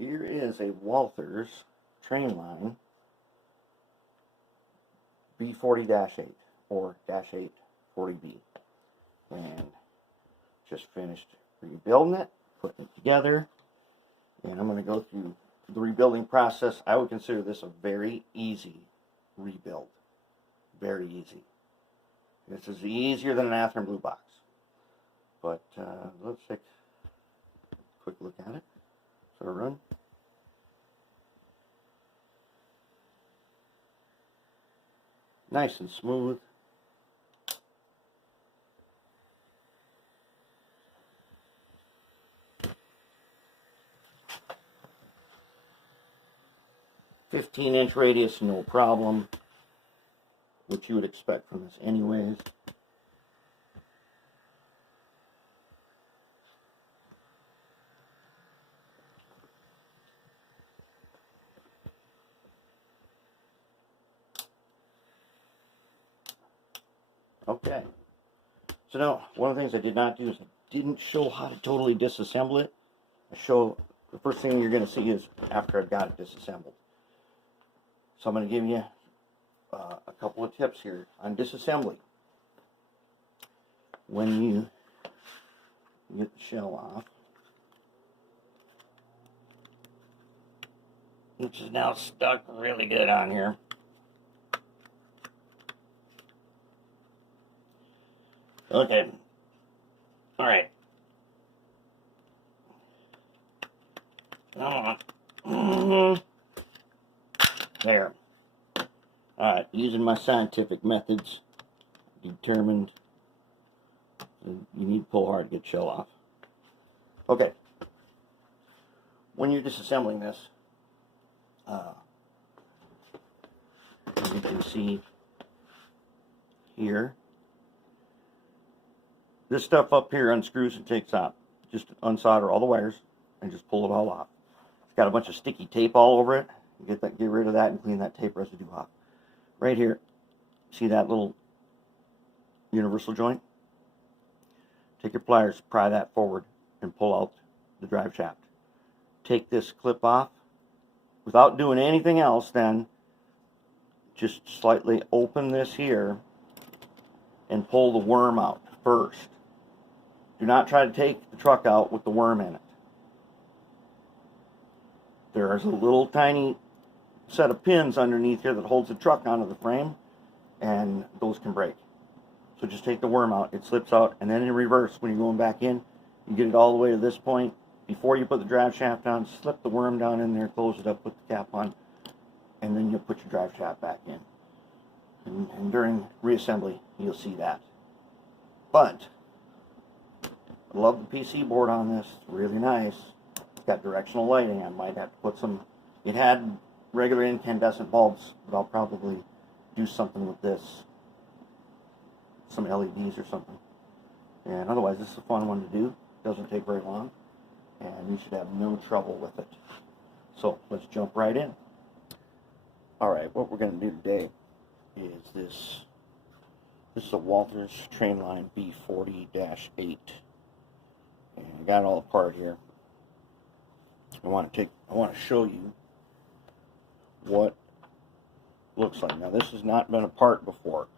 Here is a Walthers Trainline B40-8 or -8 40B, and just finished rebuilding it, putting it together, and I'm going to go through the rebuilding process. I would consider this a very easy rebuild, very easy. This is easier than an Athearn Blue Box, but let's take a quick look at it. So run. Nice and smooth. "15-inch radius, no problem," which you would expect from this anyways. Okay, so now one of the things I did not do is I didn't show how to totally disassemble it. The first thing you're going to see is after I've got it disassembled. So I'm going to give you a couple of tips here on disassembly. When you get the shell off, which is now stuck really good on here, okay, all right, there. All right, using my scientific methods, determined you need to pull hard to get shell off. Okay, when you're disassembling this, as you can see here, this stuff up here unscrews and takes out. Just unsolder all the wires and just pull it all off. It's got a bunch of sticky tape all over it. Get rid of that and clean that tape residue off. Right here, see that little universal joint? Take your pliers, pry that forward, and pull out the drive shaft. Take this clip off without doing anything else, then just slightly open this here and pull the worm out first. Do not try to take the truck out with the worm in it. There's a little tiny set of pins underneath here that holds the truck onto the frame, and those can break. So just take the worm out, it slips out, and then in reverse, when you're going back in, you get it all the way to this point. Before you put the drive shaft on, slip the worm down in there, close it up, put the cap on, and then you'll put your drive shaft back in. And during reassembly, you'll see that. But I love the PC board on this. It's really nice. It's got directional lighting. I might have to put some. It had regular incandescent bulbs, but I'll probably do something with this. Some LEDs or something. And otherwise, this is a fun one to do. It doesn't take very long, and you should have no trouble with it. So let's jump right in. Alright, what we're going to do today is this. This is a Walthers Trainline B40-8. And I got it all apart here. I want to show you what it looks like. Now, this has not been apart before,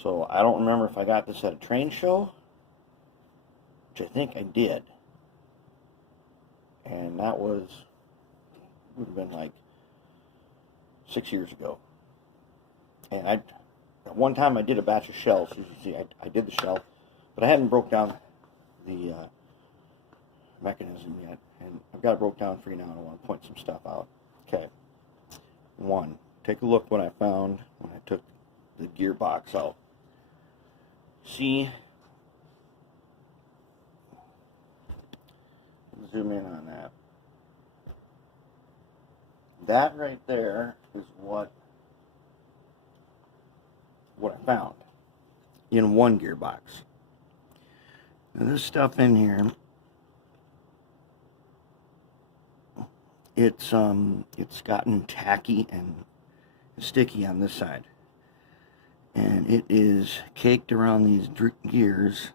so I don't remember if I got this at a train show, which I think I did. And that would have been like 6 years ago. And at one time I did a batch of shells. As you can see, I did the shell, but I hadn't broke down the mechanism yet, and I've got it broke down for you now, and I want to point some stuff out. Okay, one, take a look what I found when I took the gearbox out. See, zoom in on that. That right there is what I found in one gearbox. Now this stuff in here, it's gotten tacky and sticky on this side, and it is caked around these gears,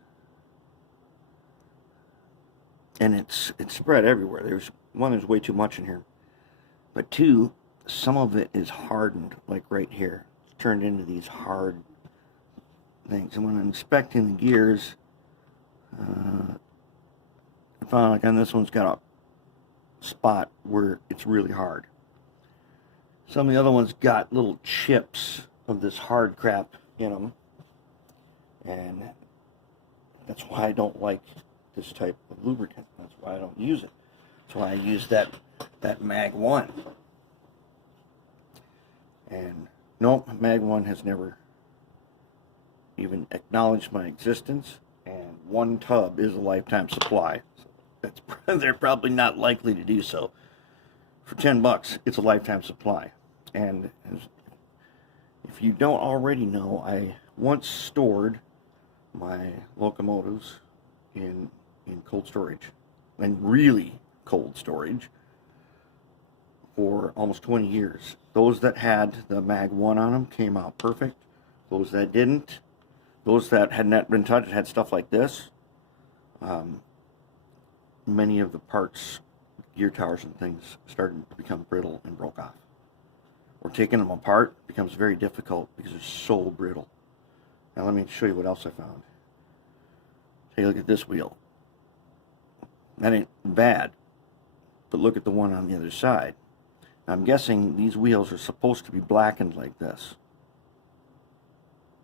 and it's spread everywhere. There's one, there's way too much in here, but two, some of it is hardened, like right here. It's turned into these hard things. And when I'm inspecting the gears, I found like on this one's got a spot where it's really hard. Some of the other ones got little chips of this hard crap in them, and that's why I don't like this type of lubricant. That's why I don't use it. That's why I use that Mag 1. And nope, Mag 1 has never even acknowledged my existence, and one tub is a lifetime supply. So that's they're probably not likely to do so. For $10, it's a lifetime supply. And if you don't already know, I once stored my locomotives in cold storage, and really cold storage, for almost 20 years. Those that had the Mag 1 on them came out perfect. Those that didn't, those that had not been touched, had stuff like this. Many of the parts, gear towers and things, started to become brittle and broke off. Or taking them apart becomes very difficult because they're so brittle. Now let me show you what else I found. Take a look at this wheel. That ain't bad, but look at the one on the other side. Now, I'm guessing these wheels are supposed to be blackened like this.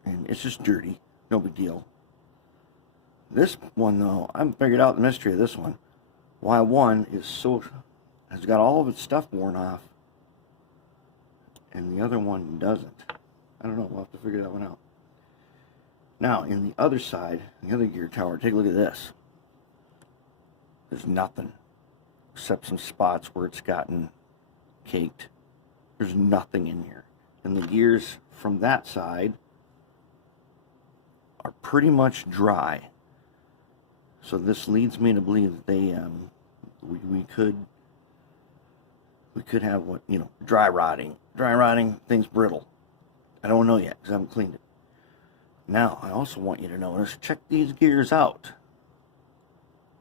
And it's just dirty, no big deal. This one though, I haven't figured out the mystery of this one. Why one has got all of its stuff worn off, and the other one doesn't. I don't know, we'll have to figure that one out. Now, in the other side, the other gear tower, take a look at this. There's nothing, except some spots where it's gotten caked. There's nothing in here. And the gears from that side are pretty much dry. So this leads me to believe that they, we could have what, you know, dry rotting. Dry rotting, things brittle. I don't know yet because I haven't cleaned it. Now, I also want you to notice, check these gears out.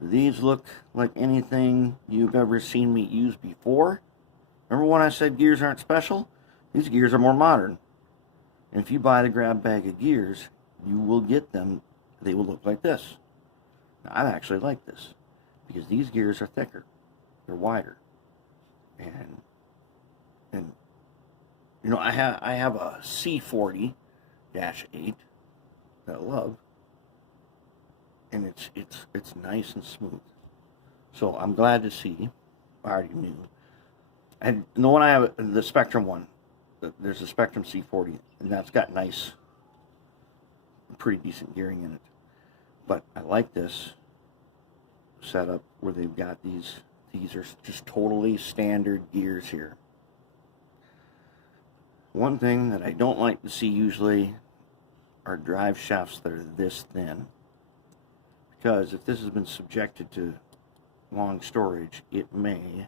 These look like anything you've ever seen me use before. Remember when I said gears aren't special? These gears are more modern. And if you buy the grab bag of gears, you will get them. They will look like this. Now, I actually like this because these gears are thicker. They're wider. And you know, I have a C40-8 that I love. And it's nice and smooth. So I'm glad to see. I already knew. And the one I have, the Spectrum one, there's a Spectrum C40, and that's got nice, pretty decent gearing in it. But I like this setup where they've got these are just totally standard gears here. One thing that I don't like to see usually are drive shafts that are this thin. Because if this has been subjected to long storage, it may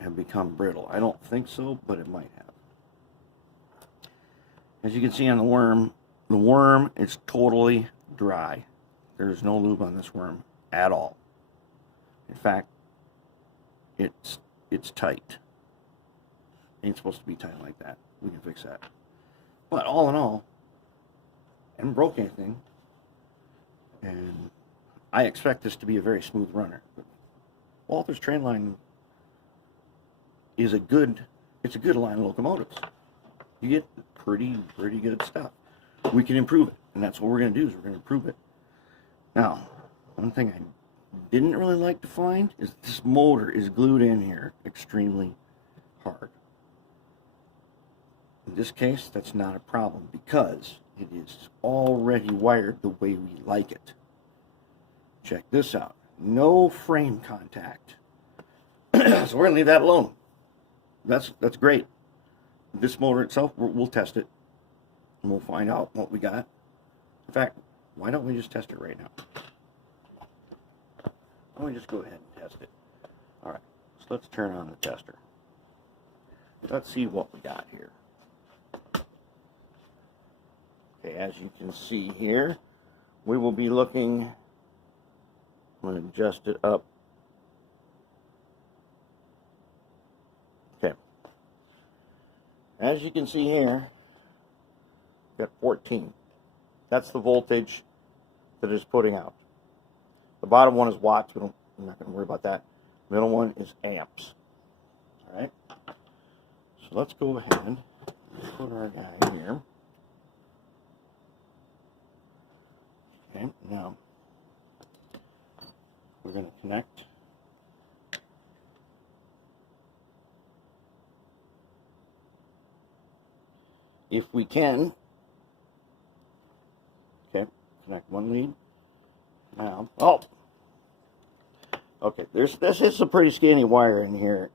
have become brittle. I don't think so, but it might have. As you can see on the worm is totally dry. There's no lube on this worm at all. In fact, it's tight. It ain't supposed to be tight like that. We can fix that. But all in all, I haven't broke anything. And I expect this to be a very smooth runner. But Walthers Trainline is a good line of locomotives. You get pretty good stuff. We can improve it, and that's what we're going to do, is we're going to improve it. Now, one thing I didn't really like to find is this motor is glued in here extremely hard. In this case, that's not a problem because it is already wired the way we like it. Check this out. No frame contact. So we're going to leave that alone. That's great. This motor itself, we'll test it. And we'll find out what we got. In fact, why don't we just test it right now? Why don't we just go ahead and test it? Alright, so let's turn on the tester. Let's see what we got here. Okay, as you can see here, we will be looking, I'm going to adjust it up As you can see here, got 14. That's the voltage that it's putting out. The bottom one is watts. I'm not going to worry about that. The middle one is amps. All right. So let's go ahead and put our guy here. Okay. Now we're going to connect. If we can. Okay. Connect one lead. Now, okay. This is a pretty skinny wire in here.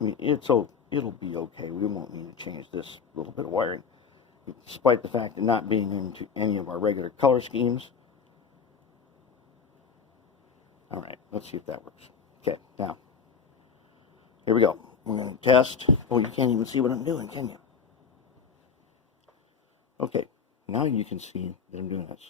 I mean, it'll be okay. We won't need to change this little bit of wiring, despite the fact of not being into any of our regular color schemes. All right, let's see if that works. Okay, now here we go. We're going to test. Oh, you can't even see what I'm doing, can you? Okay, now you can see that I'm doing this.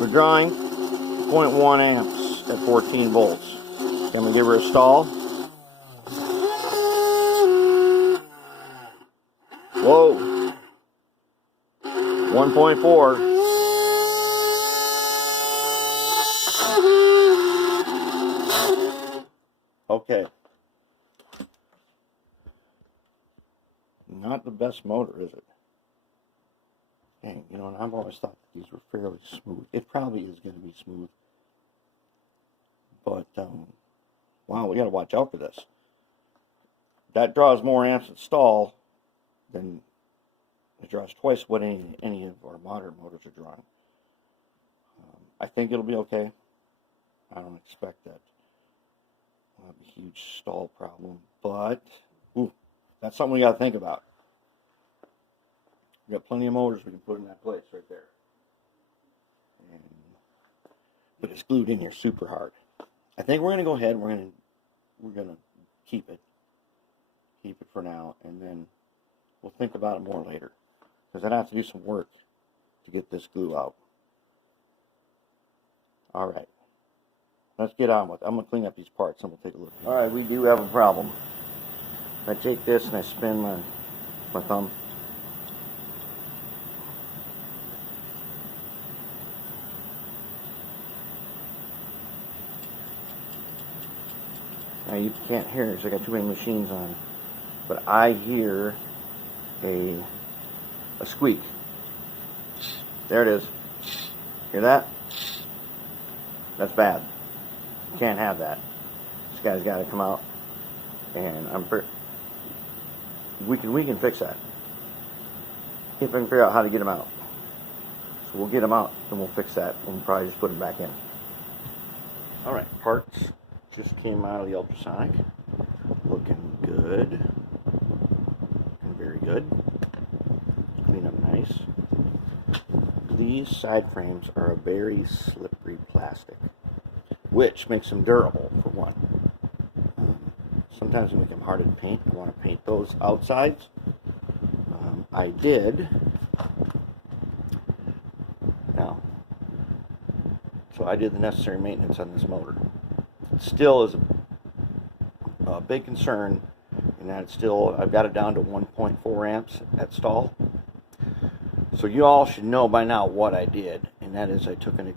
We're drawing 0.1 amps at 14 volts. Can we give her a stall? Whoa. 1.4. Okay. Not the best motor, is it? Dang, you know, and I've always thought that these were fairly smooth. It probably is going to be smooth. But, wow, we got to watch out for this. That draws more amps at stall than it draws twice what any of our modern motors are drawing. I think it'll be okay. I don't expect that we'll have a huge stall problem. But, ooh, that's something we got to think about. We got plenty of motors we can put in that place right there. But it's glued in here super hard. I think we're gonna go ahead and we're gonna keep it for now, and then we'll think about it more later, because I'd have to do some work to get this glue out. All right, let's get on with it. I'm gonna clean up these parts and we'll take a look. All right, we do have a problem. I take this and I spin my thumb. Now you can't hear it because I got too many machines on, but I hear a squeak. There it is. Hear that? That's bad. You can't have that. This guy's got to come out, and we can fix that. See if I can figure out how to get him out. So we'll get him out, and we'll fix that, and we'll probably just put him back in. All right, parts just came out of the ultrasonic. Looking good. Looking very good. Clean up nice. These side frames are a very slippery plastic, which makes them durable, for one. Sometimes they make them hard to paint. I want to paint those outsides. I did. Now, so I did the necessary maintenance on this motor. It still is a big concern in that I've got it down to 1.4 amps at stall. So you all should know by now what I did, and that is I took an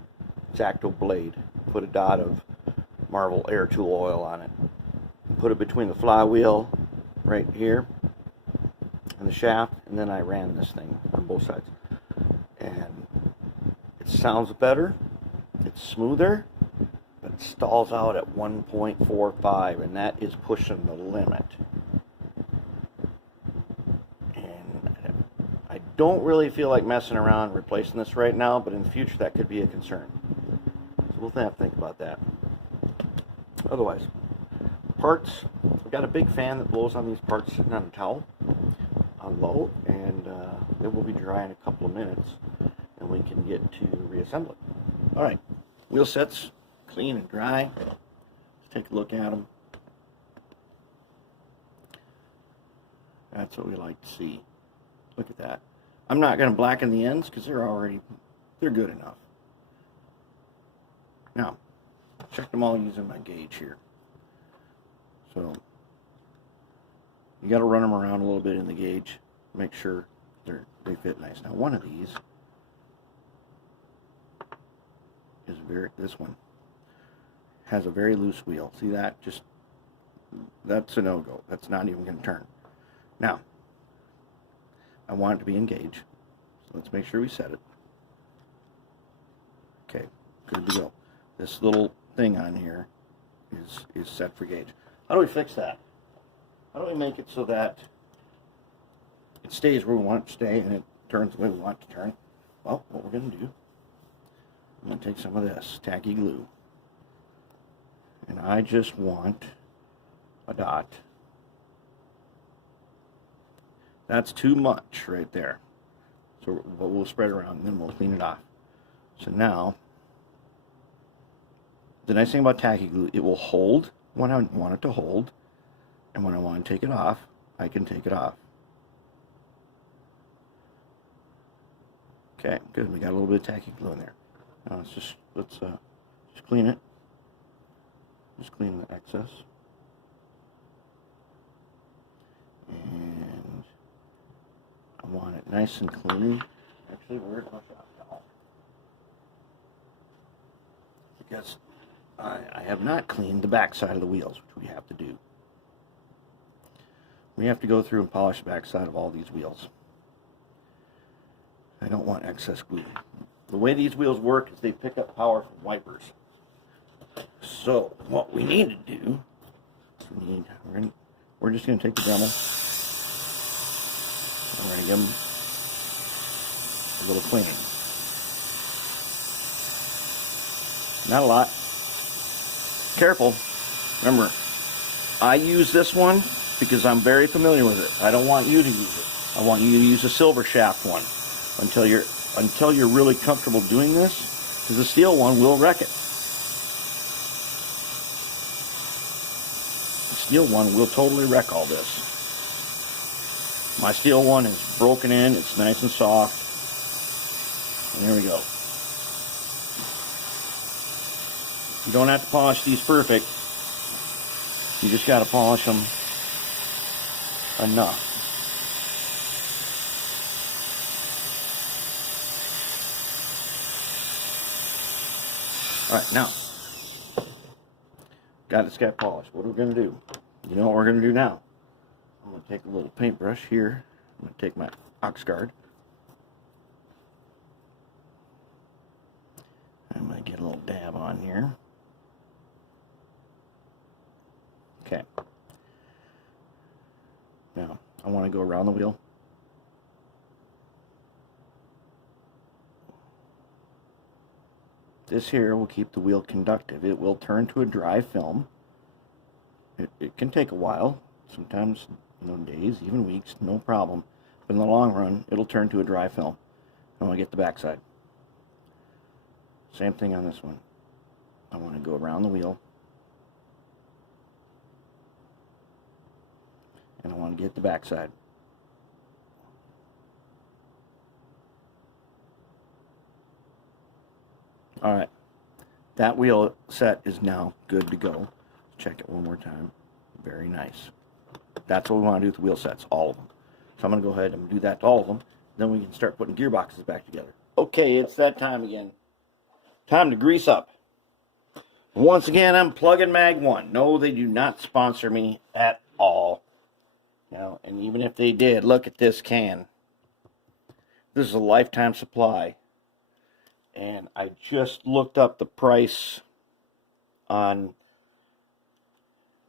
X-Acto blade, put a dot of Marvel air tool oil on it, and put it between the flywheel right here and the shaft, and then I ran this thing on both sides. And it sounds better, it's smoother, but it stalls out at 1.45, and that is pushing the limit. I don't really feel like messing around replacing this right now, but in the future that could be a concern. So we'll have to think about that. Otherwise, parts, I've got a big fan that blows on these parts sitting on a towel on low, and it will be dry in a couple of minutes, and we can get to reassembly. All right, wheel sets clean and dry. Let's take a look at them. That's what we like to see. Look at that. I'm not going to blacken the ends because they're good enough. Now, check them all using my gauge here. So you got to run them around a little bit in the gauge, make sure they fit nice. Now one of these is this one has a very loose wheel. See that? That's a no-go. That's not even going to turn. Now, I want it to be engaged. So let's make sure we set it. Okay, good to go. This little thing on here is set for gauge. How do we fix that? How do we make it so that it stays where we want it to stay and it turns the way we want it to turn? Well, what we're going to do, I'm going to take some of this tacky glue, and I just want a dot. That's too much right there. So we'll spread it around and then we'll clean it off. So now, the nice thing about tacky glue, it will hold when I want it to hold, and when I want to take it off, I can take it off. Okay, good. We got a little bit of tacky glue in there. Now let's just clean it. Just clean the excess. And I want it nice and clean. Actually, where's my shop towel? Because I have not cleaned the back side of the wheels, which we have to do. We have to go through and polish the back side of all these wheels. I don't want excess glue. The way these wheels work is they pick up power from wipers. So what we need to do is we're just going to take the Dremel. We're going to give them a little cleaning. Not a lot. Careful. Remember, I use this one because I'm very familiar with it. I don't want you to use it. I want you to use a silver shaft one until you're really comfortable doing this, because the steel one will wreck it. The steel one will totally wreck all this. My steel one is broken in, it's nice and soft. And there we go. You don't have to polish these perfect. You just got to polish them enough. Alright, now, got it scat polished. What are we going to do? You know what we're going to do now? I'm going to take a little paintbrush here. I'm going to take my ox guard. I'm going to get a little dab on here. Okay. Now, I want to go around the wheel. This here will keep the wheel conductive. It will turn to a dry film. It can take a while, sometimes days, even weeks, no problem. But in the long run, it'll turn to a dry film. I want to get the backside. Same thing on this one. I want to go around the wheel. And I want to get the backside. Alright, that wheel set is now good to go. Check it one more time. Very nice. That's what we want to do with the wheel sets, all of them. So I'm going to go ahead and do that to all of them. Then we can start putting gearboxes back together. Okay, it's that time again. Time to grease up. Once again, I'm plugging Mag 1. No, they do not sponsor me at all. Now, and even if they did, look at this can. This is a lifetime supply. And I just looked up the price on...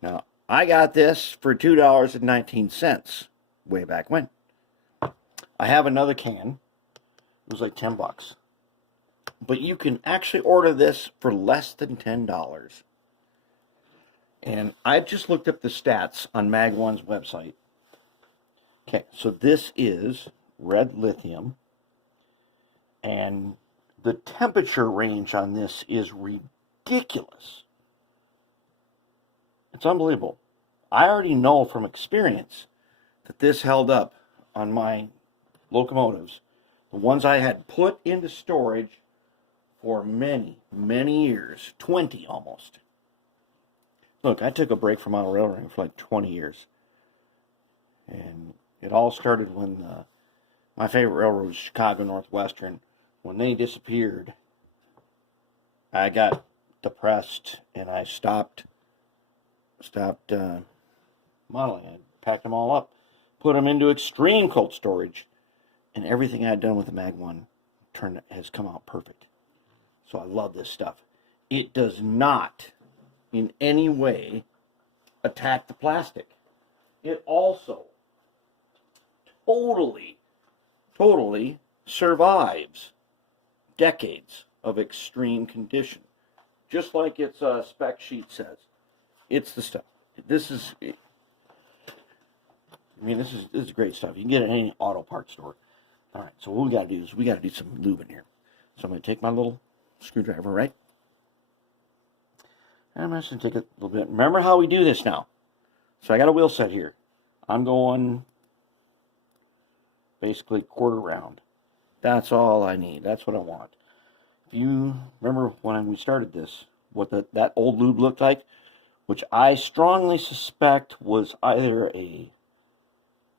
Now, I got this for $2.19 way back when. I have another can. It was like 10 bucks. But you can actually order this for less than $10. And I just looked up the stats on Mag 1's website. Okay, so this is red lithium. And the temperature range on this is ridiculous. It's unbelievable. I already know from experience that this held up on my locomotives. The ones I had put into storage for many, many years, 20 almost. Look, I took a break from auto railroading for like 20 years. And it all started when my favorite railroad was Chicago Northwestern. When they disappeared, I got depressed and I stopped modeling. I packed them all up, put them into extreme cold storage, and everything I had done with the Mag 1 has come out perfect. So I love this stuff. It does not in any way attack the plastic. It also totally survives decades of extreme condition. Just like its spec sheet says. It's the stuff. This is great stuff. You can get it at any auto parts store. All right, so what we got to do is we got to do some lube in here. So I'm going to take my little screwdriver, right? And I'm just going to take a little bit. Remember how we do this now. So I got a wheel set here. I'm going basically quarter round. That's all I need. That's what I want. If you remember when we started this, what that old lube looked like, which I strongly suspect was it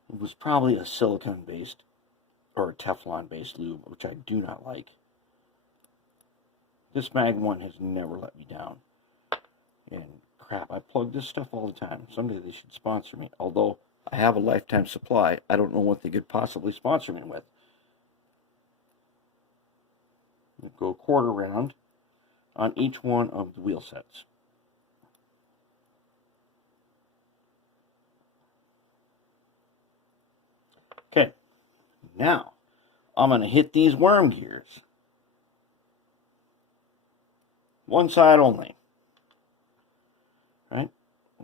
was probably a silicone-based or a Teflon-based lube, which I do not like. This Mag 1 has never let me down. And crap, I plug this stuff all the time. Someday they should sponsor me. Although I have a lifetime supply, I don't know what they could possibly sponsor me with. Go quarter round on each one of the wheel sets. Okay, now I'm going to hit these worm gears. One side only. Right?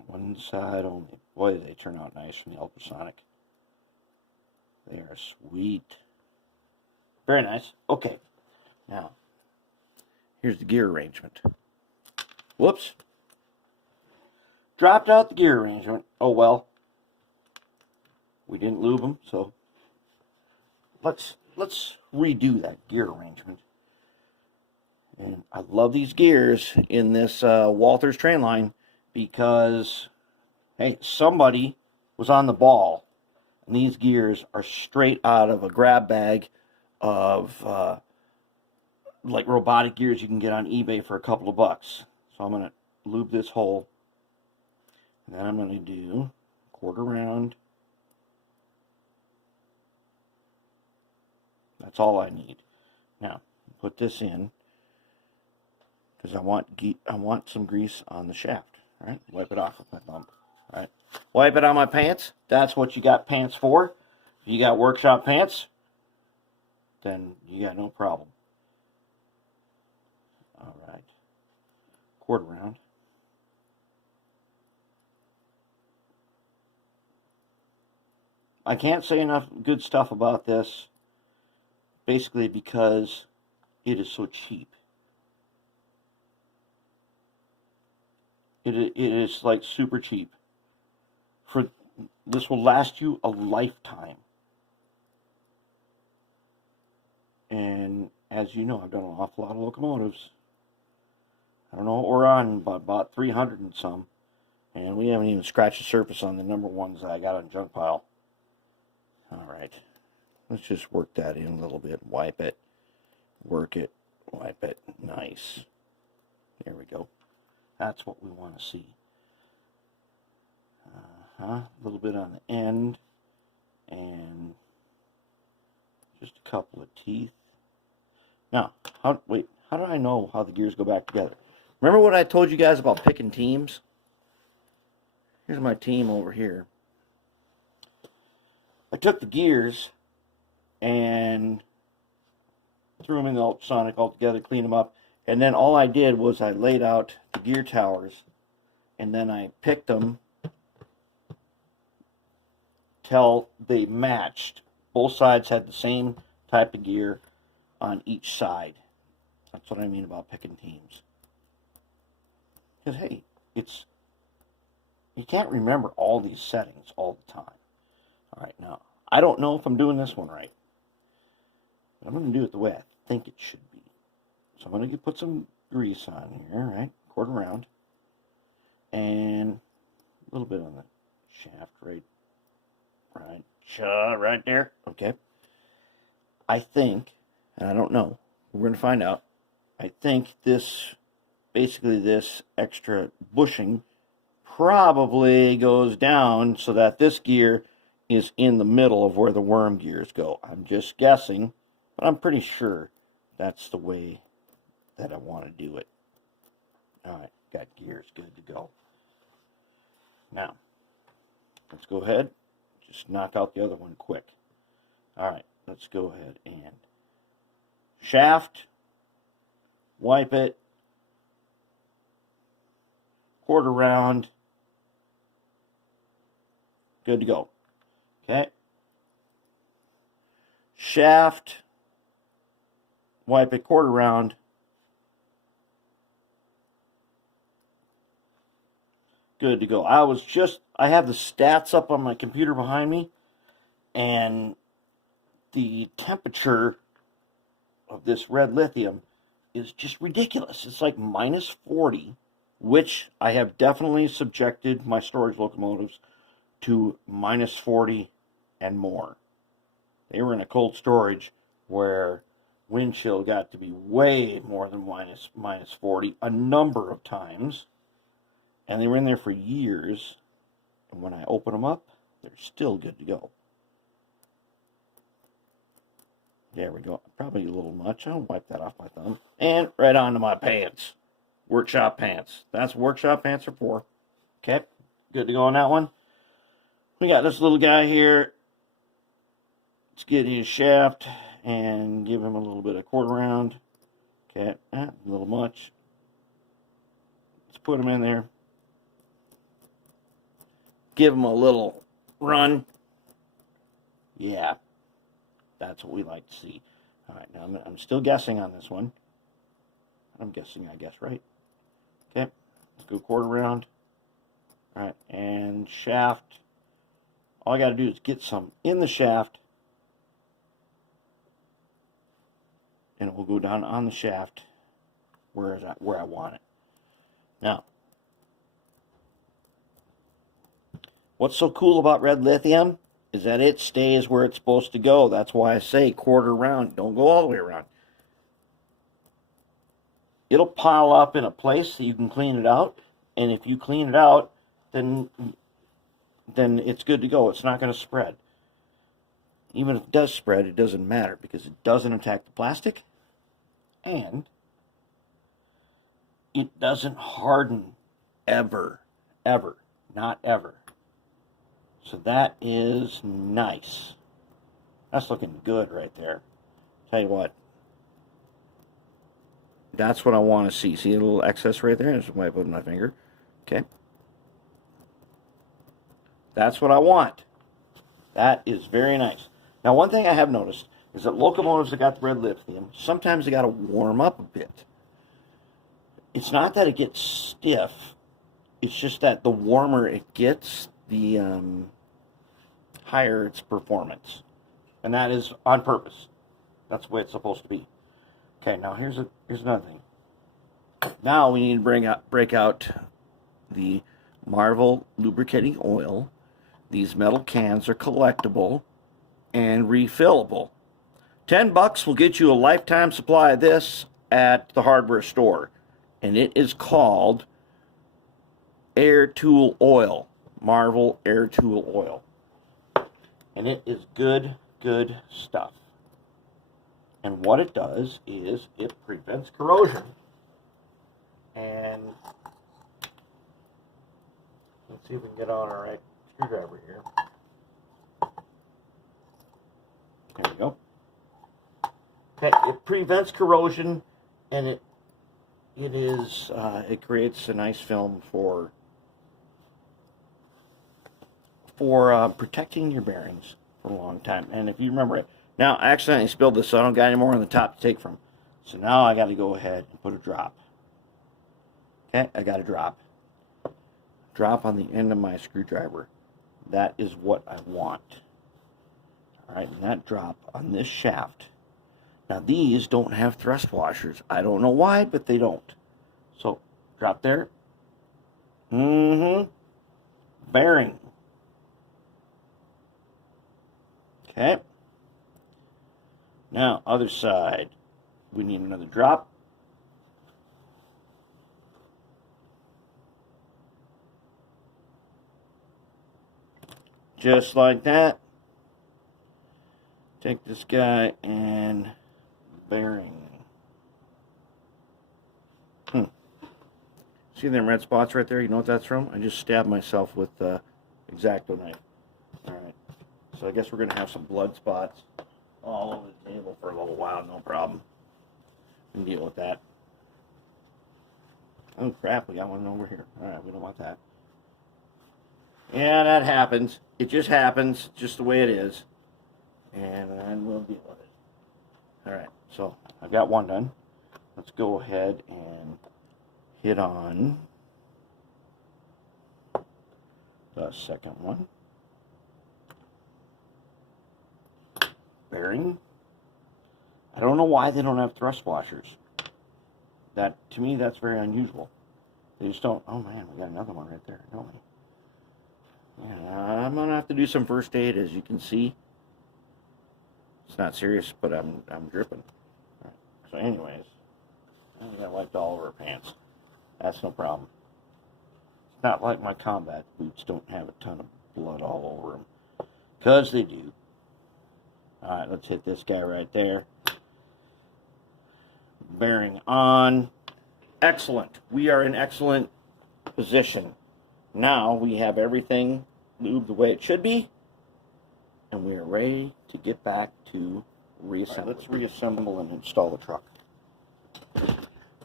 One side only. Boy, they turn out nice from the ultrasonic. They are sweet. Very nice. Okay. Now, here's the gear arrangement. Whoops. Dropped out the gear arrangement. Oh well. We didn't lube them, so let's redo that gear arrangement. And I love these gears in this Walthers Trainline because, hey, somebody was on the ball. And these gears are straight out of a grab bag of like robotic gears you can get on eBay for a couple of bucks. So I'm going to lube this hole. And then I'm going to do quarter round. That's all I need. Now, put this in because I want some grease on the shaft. All right, wipe it off with my thumb. All right, wipe it on my pants. That's what you got pants for. If you got workshop pants, then you got no problem. All right, quarter round. I can't say enough good stuff about this. Basically because it is so cheap. It is like super cheap. This will last you a lifetime. And as you know, I've done an awful lot of locomotives. I don't know what we're on, but about 300 and some. And we haven't even scratched the surface on the number ones that I got on junk pile. All right. Let's just work that in a little bit. Wipe it. Work it. Wipe it. Nice. There we go. That's what we want to see. A little bit on the end. And just a couple of teeth. Now, how do I know how the gears go back together? Remember what I told you guys about picking teams? Here's my team over here. I took the gears and threw them in the ultrasonic all together, cleaned them up, and then all I did was I laid out the gear towers, and then I picked them till they matched. Both sides had the same type of gear on each side. That's what I mean about picking teams. Because, hey, you can't remember all these settings all the time. All right, now, I don't know if I'm doing this one right. I'm going to do it the way I think it should be. So I'm going to put some grease on here, right? Quarter round. and a little bit on the shaft right there. Okay. I think, and I don't know, we're going to find out. I think basically this extra bushing probably goes down so that this gear is in the middle of where the worm gears go. I'm just guessing, but I'm pretty sure that's the way that I want to do it. All right, got gears good to go. Now, let's go ahead, just knock out the other one quick. All right, let's go ahead and shaft, wipe it, quarter round, good to go. Okay. Shaft, wipe it, quarter round, good to go. I have the stats up on my computer behind me, and the temperature of this red lithium is just ridiculous. It's like minus 40, which I have definitely subjected my storage locomotives to minus 40 and more. They were in a cold storage where wind chill got to be way more than minus 40 a number of times, and they were in there for years, and when I open them up, they're still good to go. There we go. Probably a little much. I'll wipe that off my thumb. And right onto my pants. Workshop pants. That's what workshop pants are for. Okay. Good to go on that one. We got this little guy here. Let's get his shaft and give him a little bit of quarter round. Okay. A little much. Let's put him in there. Give him a little run. Yeah. That's what we like to see. All right, now I'm still guessing on this one. I'm guessing, I guess, right? Okay, let's go quarter round. All right, and shaft. All I got to do is get some in the shaft, and it will go down on the shaft where I want it. Now, what's so cool about red lithium is that it stays where it's supposed to go. That's why I say quarter round. Don't go all the way around. It'll pile up in a place so you can clean it out. And if you clean it out, then it's good to go. It's not going to spread. Even if it does spread, it doesn't matter because it doesn't attack the plastic. And it doesn't harden ever. Ever. Not ever. So that is nice. That's looking good right there. Tell you what. That's what I want to see. See a little excess right there? Just wipe it with my finger. Okay. That's what I want. That is very nice. Now, one thing I have noticed is that locomotives that got the red lithium, sometimes they got to warm up a bit. It's not that it gets stiff. It's just that the warmer it gets, the higher its performance. And that is on purpose. That's the way it's supposed to be. Okay, now here's another thing. Now we need to break out the Marvel lubricating oil. These metal cans are collectible and refillable. $10 will get you a lifetime supply of this at the hardware store. And it is called Air Tool Oil. Marvel Air Tool Oil. And it is good stuff. And what it does is it prevents corrosion. And let's see if we can get on our right screwdriver here. There we go. Okay, it prevents corrosion, and it creates a nice film for protecting your bearings for a long time. And if you remember it, now I accidentally spilled this, so I don't got any more on the top to take from. So now I got to go ahead and put a drop. Okay, I got a drop. Drop on the end of my screwdriver. That is what I want. Alright, and that drop on this shaft. Now these don't have thrust washers. I don't know why, but they don't. So drop there. Bearing. Okay. Now, other side. We need another drop. Just like that. Take this guy and bearing. See them red spots right there? You know what that's from? I just stabbed myself with the X-Acto knife. Alright. So I guess we're going to have some blood spots all over the table for a little while. No problem. We can deal with that. Oh crap, we got one over here. Alright, we don't want that. Yeah, that happens. It just happens, just the way it is. And then we'll deal with it. Alright, so I've got one done. Let's go ahead and hit on the second one. Bearing. I don't know why they don't have thrust washers. That, to me, that's very unusual. They just don't. Oh man, we got another one right there, don't we? Yeah, I'm gonna have to do some first aid, as you can see. It's not serious, but I'm dripping. All right. So, anyways, I got wiped all over our pants. That's no problem. It's not like my combat boots don't have a ton of blood all over them, because they do. All right, let's hit this guy right there. Bearing on. Excellent. We are in excellent position. Now we have everything lubed the way it should be, and we are ready to get back to reassembly. Right, let's reassemble and install the truck.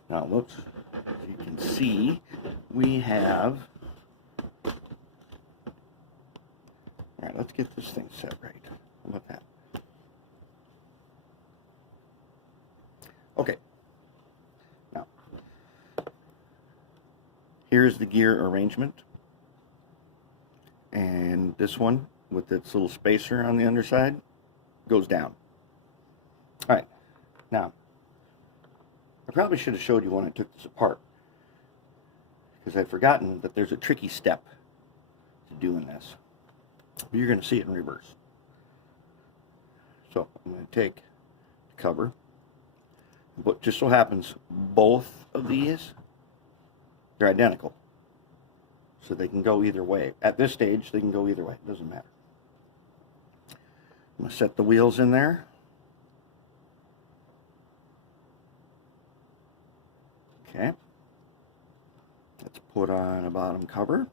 Now, looks, as you can see, we have. All right, let's get this thing set right. How about that? Okay. Now, here's the gear arrangement. And this one, with its little spacer on the underside, goes down. Alright, now, I probably should have showed you when I took this apart, because I'd forgotten that there's a tricky step to doing this. But you're going to see it in reverse. So, I'm going to take the cover, but just so happens, both of these, they're identical. So they can go either way. At this stage, they can go either way. It doesn't matter. I'm going to set the wheels in there. Okay. Let's put on a bottom cover.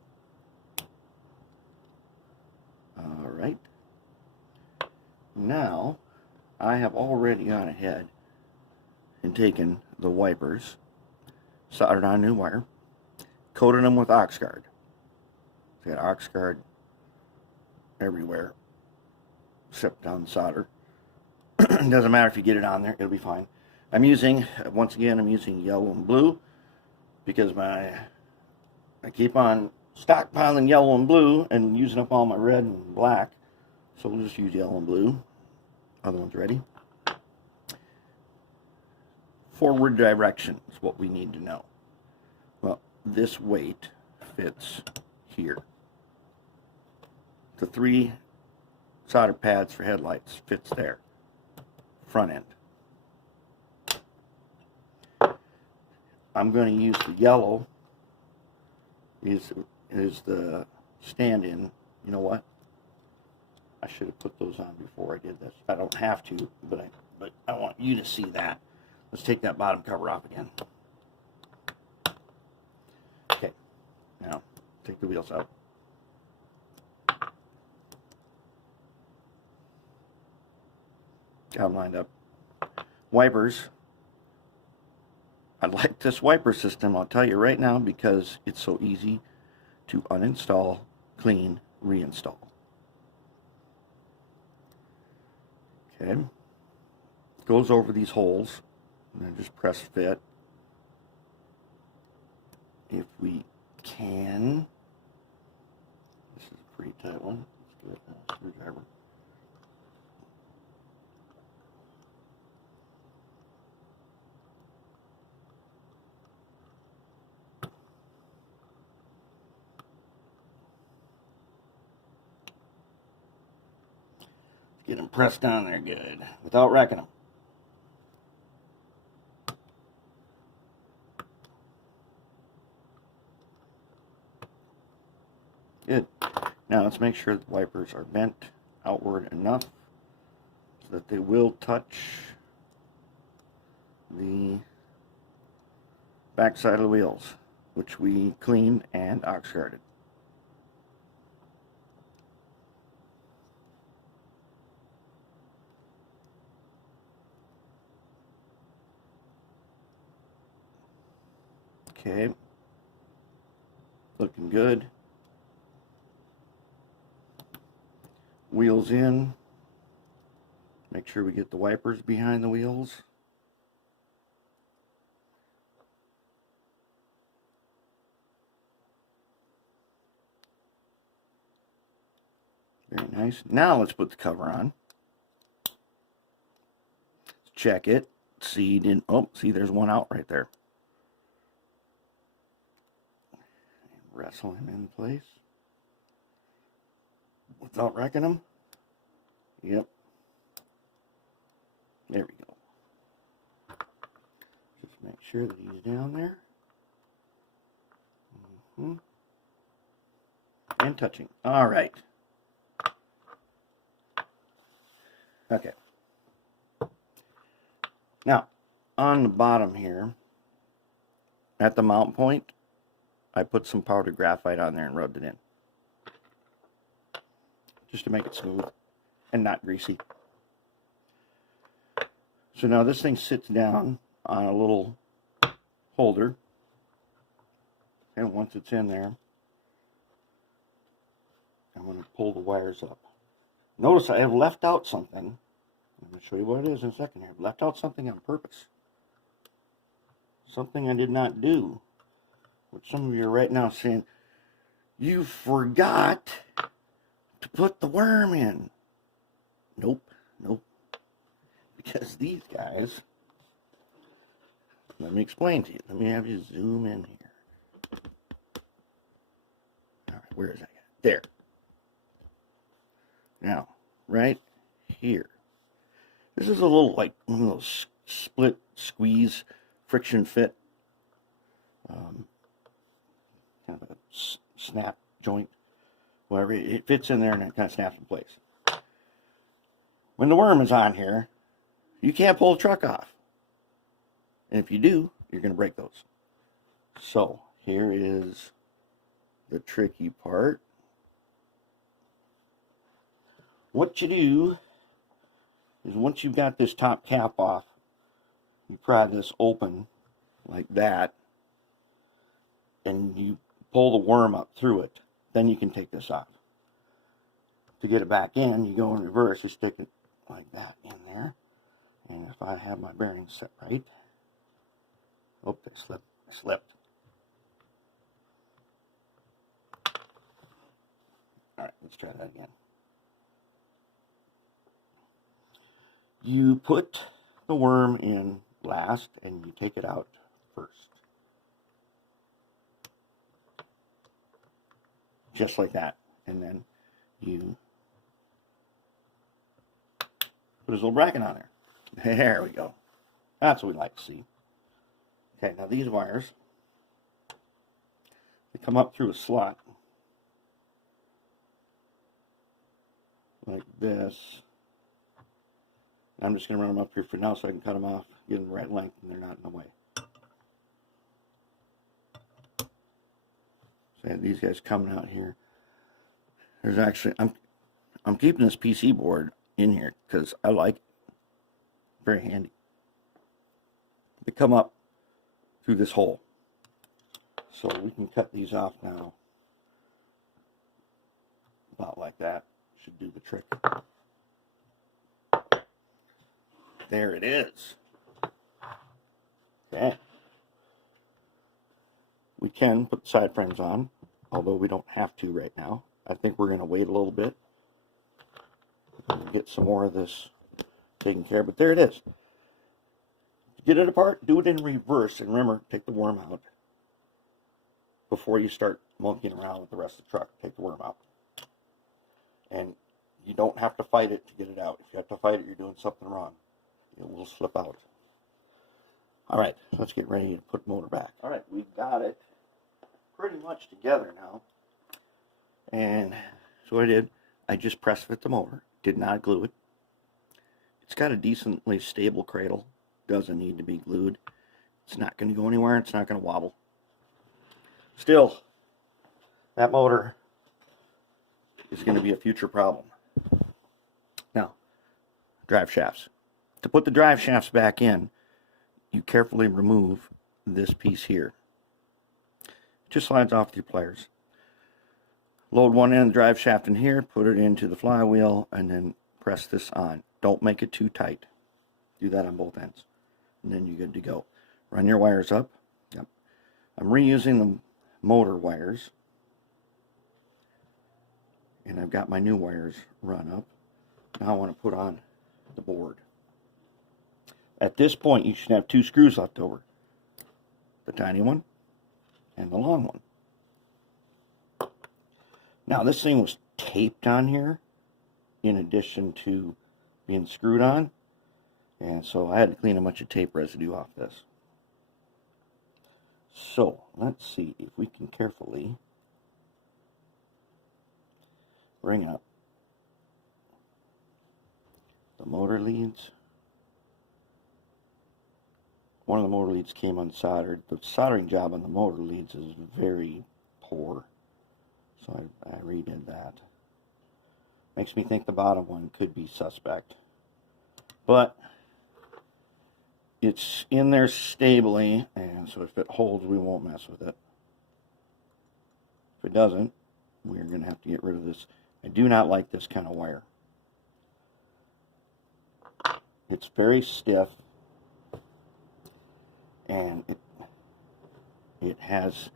All right. Now, I have already gone ahead and taken the wipers, soldered on new wire, coated them with Oxguard. Got Oxguard everywhere, except on the solder. It doesn't matter if you get it on there, it'll be fine. I'm using, once again, I'm using yellow and blue, because I keep on stockpiling yellow and blue and using up all my red and black, so we'll just use yellow and blue. Other one's ready. Forward direction is what we need to know. Well, this weight fits here. The 3 solder pads for headlights fits there. Front end. I'm going to use the yellow is the stand-in. You know what? I should have put those on before I did this. I don't have to, but I want you to see that. Let's take that bottom cover off again. Okay. Now, take the wheels out. Got them lined up. Wipers. I like this wiper system, I'll tell you right now, because it's so easy to uninstall, clean, reinstall. Okay. Goes over these holes, and then just press fit. If we can. This is a pretty tight one. Let's give it a screwdriver. Get them pressed on there good without wrecking them. Good. Now let's make sure the wipers are bent outward enough so that they will touch the back side of the wheels, which we cleaned and ox guarded. Okay, looking good. Wheels in. Make sure we get the wipers behind the wheels. Very nice. Now let's put the cover on. Check it. See, didn't. Oh, see, there's one out right there. Wrestle him in place without wrecking him. Yep. There we go. Just make sure that he's down there. And touching. All right. Okay. Now, on the bottom here, at the mount point, I put some powdered graphite on there and rubbed it in. Just to make it smooth and not greasy. So now this thing sits down on a little holder. And once it's in there, I'm going to pull the wires up. Notice I have left out something. I'm going to show you what it is in a second here. I've left out something on purpose. Something I did not do. Which some of you are right now saying, you forgot to put the worm in. Nope, nope. Because these guys, let me explain to you. Let me have you zoom in here. All right, where is that? There. Now, right here. This is a little like one of those split, squeeze, friction fit. Kind of a snap joint. Whatever. It fits in there and it kind of snaps in place. When the worm is on here, you can't pull the truck off. And if you do, you're going to break those. So, here is the tricky part. What you do is once you've got this top cap off, you pry this open like that, and you pull the worm up through it. Then you can take this off. To get it back in, you go in reverse, you stick it like that in there. And if I have my bearings set right, oh, they slipped. I slipped. All right, let's try that again. You put the worm in last and you take it out first. Just like that. And then you put his little bracket on there. There we go. That's what we like to see. Okay, now these wires, they come up through a slot like this. I'm just going to run them up here for now so I can cut them off, get them the right length, and they're not in the way. So I have these guys coming out here. There's actually, I'm keeping this PC board in here because I like it. Very handy. They come up through this hole. So we can cut these off now. About like that. Should do the trick. There it is. Okay. We can put the side frames on, although we don't have to right now. I think we're going to wait a little bit and get some more of this taken care of. But there it is. To get it apart, do it in reverse. And remember, take the worm out before you start monkeying around with the rest of the truck. Take the worm out. And you don't have to fight it to get it out. If you have to fight it, you're doing something wrong. It will slip out. All right, let's get ready to put the motor back. All right, we've got it pretty much together now. And so what I did, I just press fit the motor, did not glue it. It's got a decently stable cradle, doesn't need to be glued. It's not going to go anywhere, it's not going to wobble. Still, that motor is going to be a future problem. Now, drive shafts. To put the drive shafts back in, you carefully remove this piece here. It just slides off with your pliers. Load one end of the drive shaft in here, put it into the flywheel, and then press this on. Don't make it too tight. Do that on both ends. And then you're good to go. Run your wires up. Yep. I'm reusing the motor wires. And I've got my new wires run up. Now I want to put on the board. At this point, you should have 2 screws left over. The tiny one and the long one. Now this thing was taped on here in addition to being screwed on. And so I had to clean a bunch of tape residue off this. So let's see if we can carefully bring up the motor leads. One of the motor leads came unsoldered. The soldering job on the motor leads is very poor. So I redid that. Makes me think the bottom one could be suspect. But it's in there stably, and so if it holds, we won't mess with it. If it doesn't, we're going to have to get rid of this. I do not like this kind of wire. It's very stiff, and it has,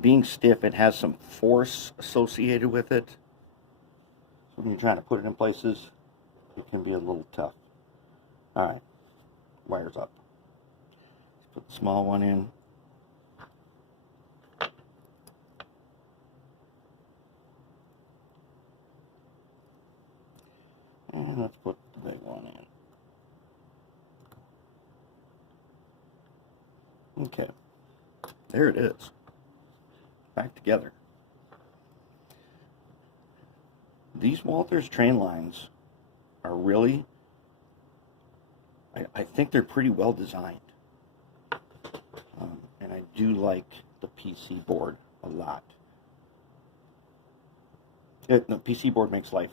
being stiff, it has some force associated with it. So when you're trying to put it in places, it can be a little tough. Alright, wires up. Let's put the small one in. And let's put the big one in. Okay, there it is. Back together. These Walthers train lines are really, I think they're pretty well designed. And I do like the PC board a lot. The PC board makes life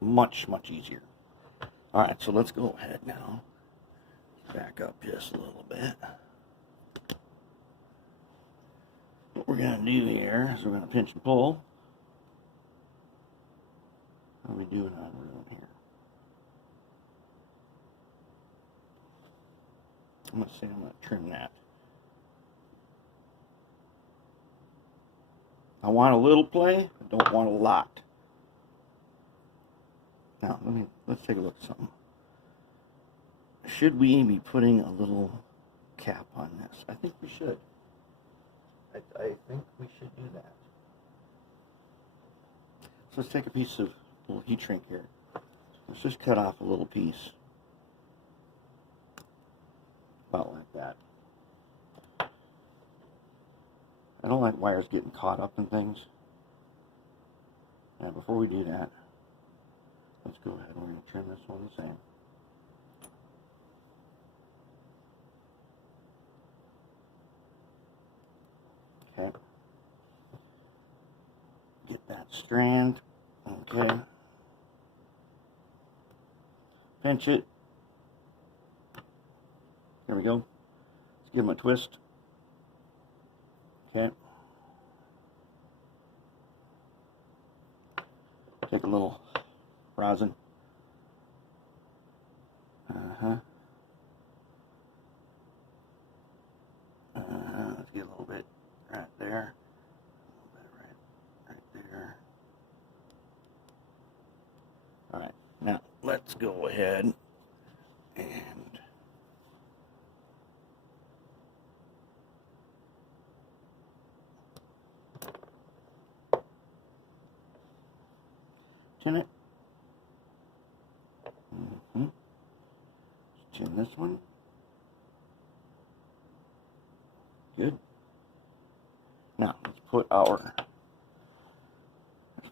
much, much easier. Alright, so let's go ahead now. Back up just a little bit. What we're going to do here is we're going to pinch and pull. How are we doing on room here? I'm going to say I'm going to trim that. I want a little play, I don't want a lot. Now, let's take a look at something. Should we be putting a little cap on this? I think we should. I think we should do that. So let's take a piece of little heat shrink here. Let's just cut off a little piece. About like that. I don't like wires getting caught up in things. Now before we do that, let's go ahead and we're going to trim this one the same. Okay. Get that strand. Okay. Pinch it. There we go. Let's give them a twist. Okay. Take a little rosin. Let's get a little bit right there. A little bit right there. Alright, now let's go ahead and tin it. And this one. Good. Now let's put our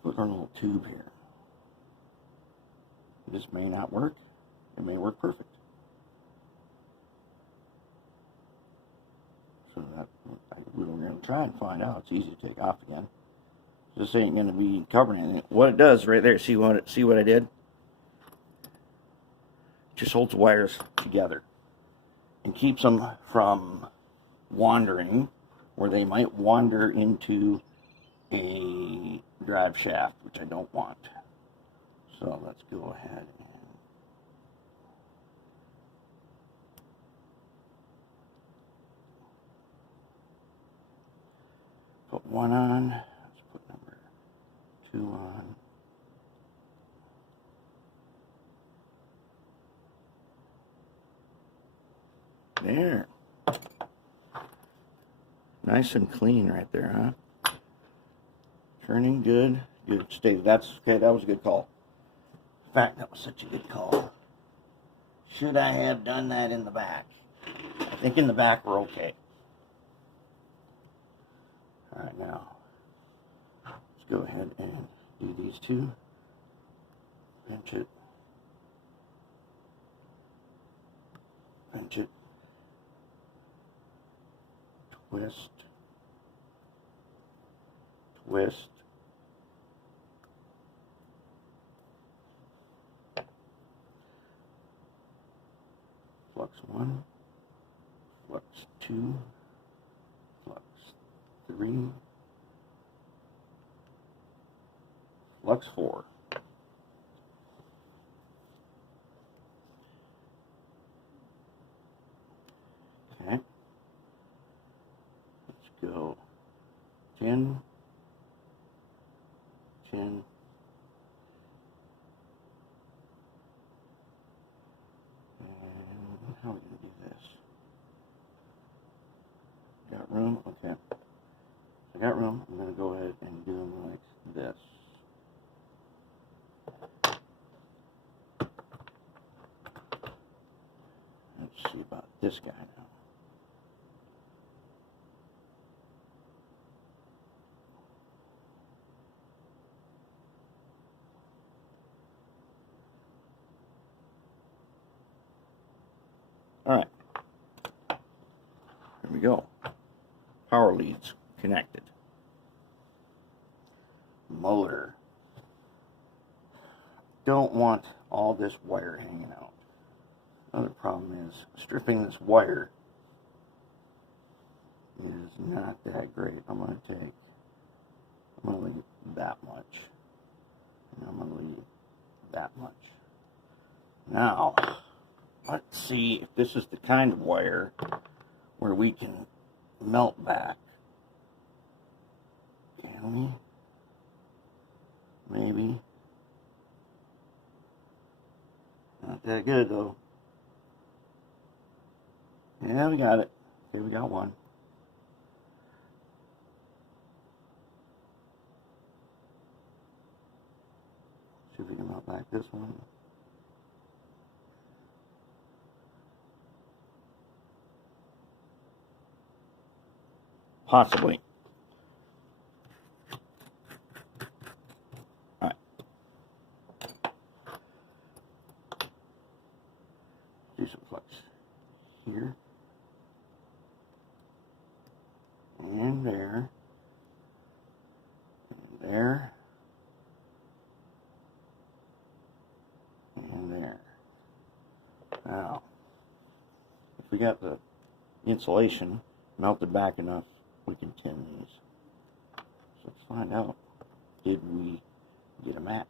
little tube here. This may not work. It may work perfect. So that we're going to try and find out. It's easy to take off again. This ain't going to be covering anything. What it does right there, see what I did? Just holds the wires together and keeps them from wandering, where they might wander into a drive shaft, which I don't want. So let's go ahead and put one on. Let's put number 2 on. There. Nice and clean right there, huh? Turning good. Good state. That's okay. That was a good call. In fact, that was such a good call. Should I have done that in the back? I think in the back we're okay. All right, now let's go ahead and do these two. Pinch it. Pinch it. Twist. Twist. Flux 1, flux 2, flux 3, flux 4. Okay. Let's go 10, 10. How are we going to do this? Got room? Okay. I got room. I'm going to go ahead and do them like this. Let's see about this guy now. All right. Here we go. Power leads connected. Motor. Don't want all this wire hanging out. Another problem is stripping this wire is not that great. I'm going to leave that much. And I'm going to leave that much. Now, let's see if this is the kind of wire where we can melt back. Can we? Maybe. Not that good though. Yeah, we got it. Okay, we got one. See if we can melt back this one. Possibly. All right. Do some flux here and there and there and there. Now, if we got the insulation melted back enough, we can tin these. So let's find out, did we get a match?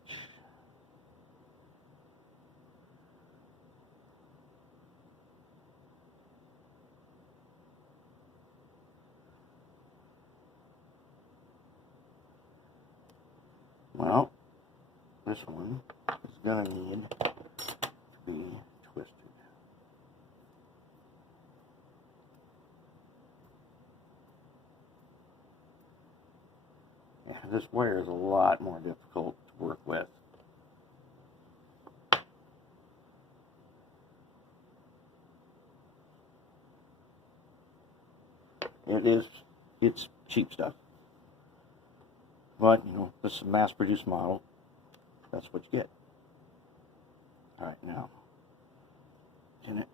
Well, this one is going to need to be twisted. Yeah, this wire is a lot more difficult to work with. It's cheap stuff. But, you know, this is a mass-produced model. That's what you get. All right, now, can it?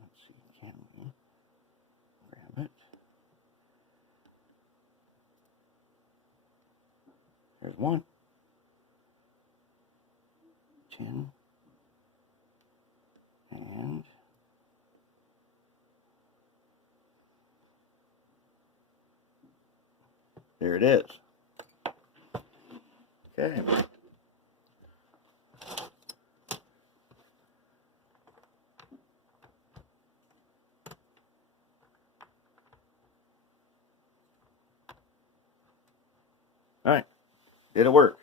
Let's see, can we grab it? There's one. 10. And there it is. Okay. All right. Did it work?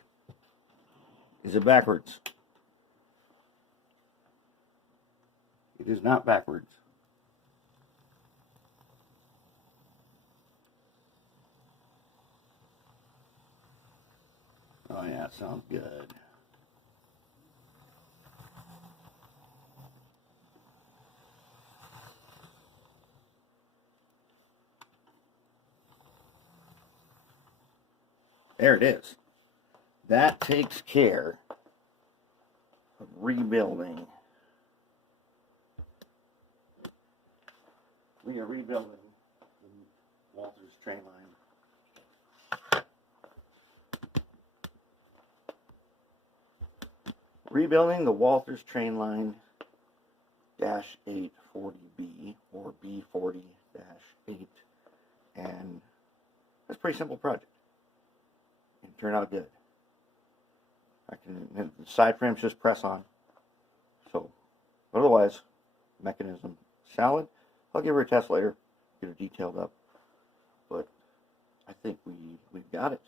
Is it backwards? It is not backwards. Oh yeah, sounds good. There it is. That takes care of rebuilding. We are rebuilding the Walthers Trainline. Rebuilding the Walthers Trainline Dash 840B or B40-8, and that's a pretty simple project. It turned out good. The side frames just press on. So, otherwise, mechanism solid. I'll give her a test later, get her detailed up. But I think we've got it.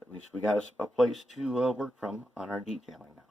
At least we got a place to work from on our detailing now.